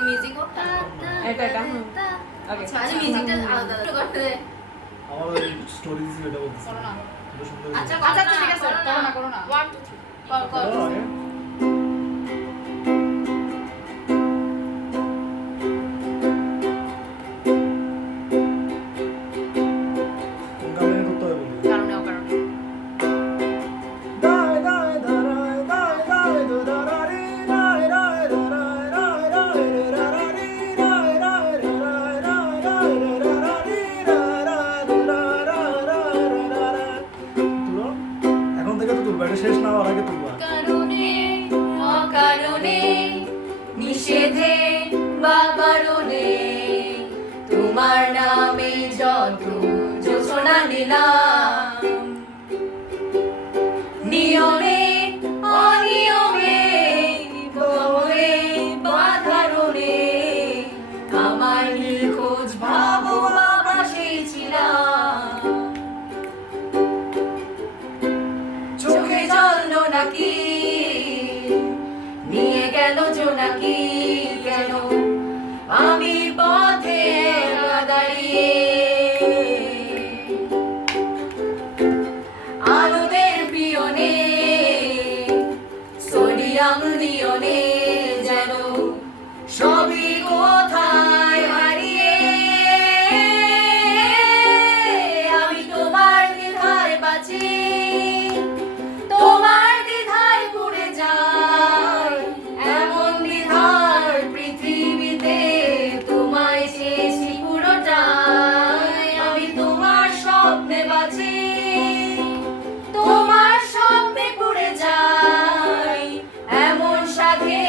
আগে মিউজিক হোক এটা ওকে আচ্ছা মিউজিকটা আলাদা করতে দে আমার ওই স্টোরি দিছি এটা বলতেছি করো না এটা সুন্দর আচ্ছা আচ্ছা ঠিক আছে করো না 1 2 3 কর করো আগে। কোন কারণে করতে হবে বলি কারণে দাই দাই দারাই দাই দাই দারারি রাই রাই রাই রাই রাই রারারি রাই রাই রাই রাই রাই রারারি রাই রাই রাই তুলো এখন থেকে তো তুলবা এটা শেষ না হওয়ার আগে তুলবা কারণে অকারণে নিষেধে বা বারণে তোমার নামে যত যোজনা নিলাম নিয়মে অনিয়মে বহে বাধারণে আমার নিখোঁজ ভাবো বাবা সেই ছিলাম চোখে জল নাকি নিয়ে গেল জোনাকি কেন আমি পথে একা দাঁড়িয়ে আলোদের পিয়নে সোডিয়াম নিয়নে যেন সবই কোথায় হারিয়ে আমি তোমার দ্বিধায় বাঁচি তোমার দ্বিধায় পড়ে যায় এমন দ্বিধার পৃথিবীতে তোমায় চেয়েছি পুরোটাই আমি তোমার স্বপ্নে বাঁচি তোমার স্বপ্নে পড়ে যাই এমন সাধে